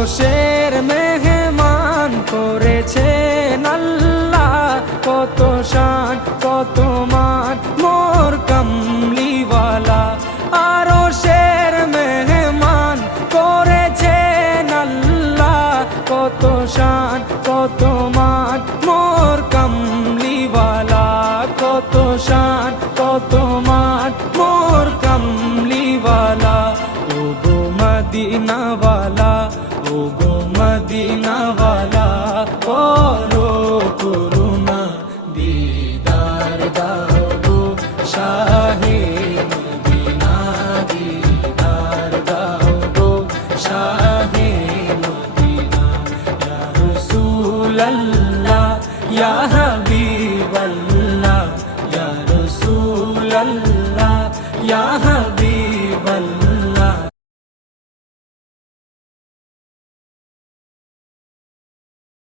আরশের মেহমান করেছেন আল্লাহ, কত শান কত মান মোর কামলিওয়ালা। আরশের মেহমান করেছেন আল্লাহ, কত শান কত মান মোর কামলিওয়ালা, কত শান কত মান মোর কামলিওয়ালা। ও গো মদিনাওয়ালা